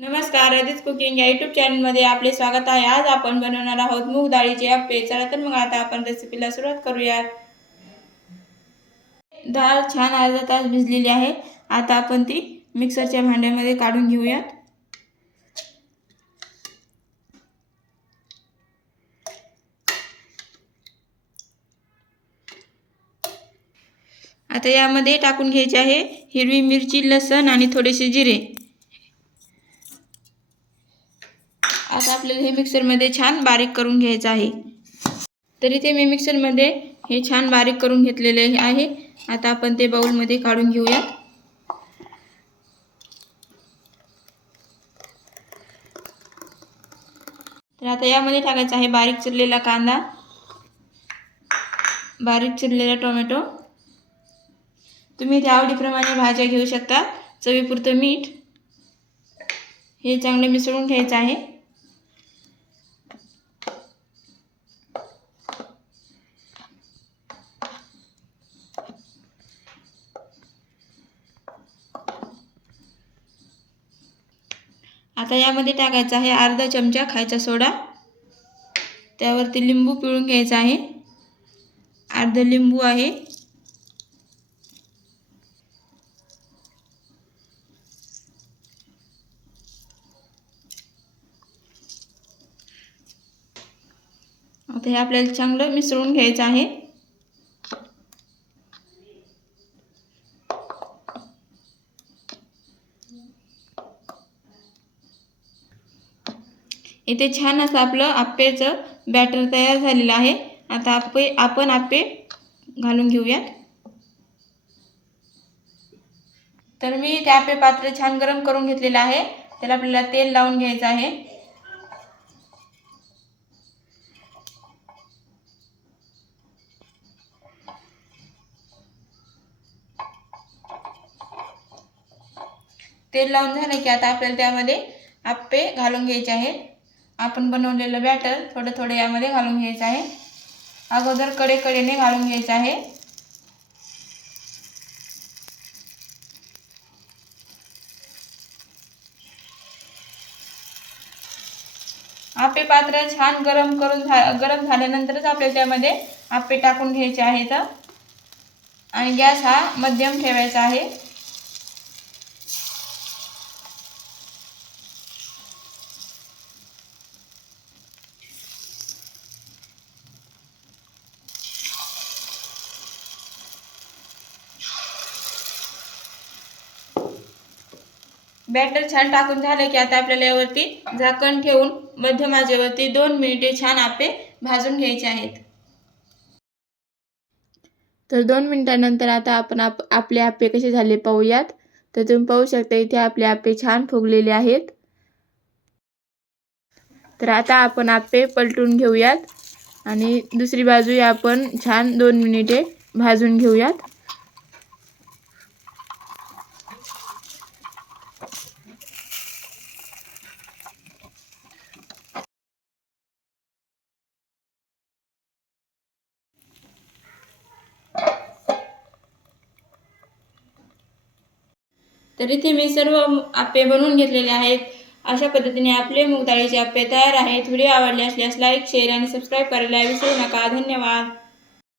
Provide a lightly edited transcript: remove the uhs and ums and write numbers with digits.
नमस्कार, आदित्य कुकिंग या यूट्यूब चॅनलमध्ये आपले स्वागत आहे। आज आपण बनवणार आहोत मूग डाळीचे अप्पे। चला तर मग आता आपण रेसिपीला सुरुवात करूयात। डाळ छान अर्धा तास भिजलेली आहे। आता आपण ती मिक्सरच्या भांड्यामध्ये काढून घेऊयात। आता यामध्ये टाकून घ्यायचे आहे हिरवी मिरची, लसूण आणि थोडेसे जिरे। आता आपल्याला हे मिक्सरमध्ये छान बारीक करून घ्यायचे आहे। तर इथे मी मिक्सरमध्ये हे छान बारीक करून घेतलेले आहे। आता आपण ते बाउलमध्ये काढून घेऊया। तर आता यामध्ये टाकायचा आहे बारीक चिरलेला कांदा, बारीक चिरलेला टोमॅटो। तुम्ही त्या आवडीप्रमाणे भाज्या घेऊ शकता। चवीपुरतं मीठ। हे चांगले मिसळून घ्यायचे आहे। आता यामध्ये टाकायचा आहे अर्धा चमचा खायचा सोडा। त्यावरती लिंबू पिळून घ्यायचा आहे, अर्धा लिंबू आहे। आता हे आपल्याला चांगलं मिसळून घ्यायचं आहे। इथे छान असं आपलं आप्पेचं बॅटर तयार झालेलं आहे। आता आपण आप्पे घालून घेऊयात। तर मी ते आप्पे पात्र छान गरम करून घेतलेलं आहे। त्याला आपल्याला तेल लावून घ्यायचं आहे। तेल लावून झालं की आता आपल्याला त्यामध्ये आप्पे घालून घ्यायचे आहेत। आपण बनवलेलं बॅटर थोडं थोडं यामध्ये घालून घ्यायचं आहे। अगोदर कडेकडेने घालून घ्यायचं आहे। आप्पे पात्र छान गरम झाल्यानंतरच आपल्याला त्यामध्ये आप्पे टाकून घ्यायचे आहेत आणि गॅस हा मध्यम ठेवायचा आहे। बॅटर छान टाकून झाले की आता आपल्याला यावरती झाकण ठेवून मध्यम आचेवरती 2 मिनिटे छान आप्पे भाजून घ्यायचे आहेत। तर 2 मिनिटांनंतर आता आपण आपले आप्पे कसे झाले पाहूयात। तर तुम्ही पाहू शकता इथे आपले आप्पे छान फुगलेले आहेत। तर आता आपण आप्पे पलटून घेऊयात आणि दुसरी बाजू आपण छान 2 मिनिटे भाजून घेऊयात। तर इथे मी सर्व आप्पे बनवून घेतलेले आहेत। अशा पद्धतीने आपले मूग डाळीचे आप्पे तयार आहेत। व्हिडिओ आवडले असल्यास लाईक, शेअर आणि सबस्क्राईब करायला विसरू नका। धन्यवाद।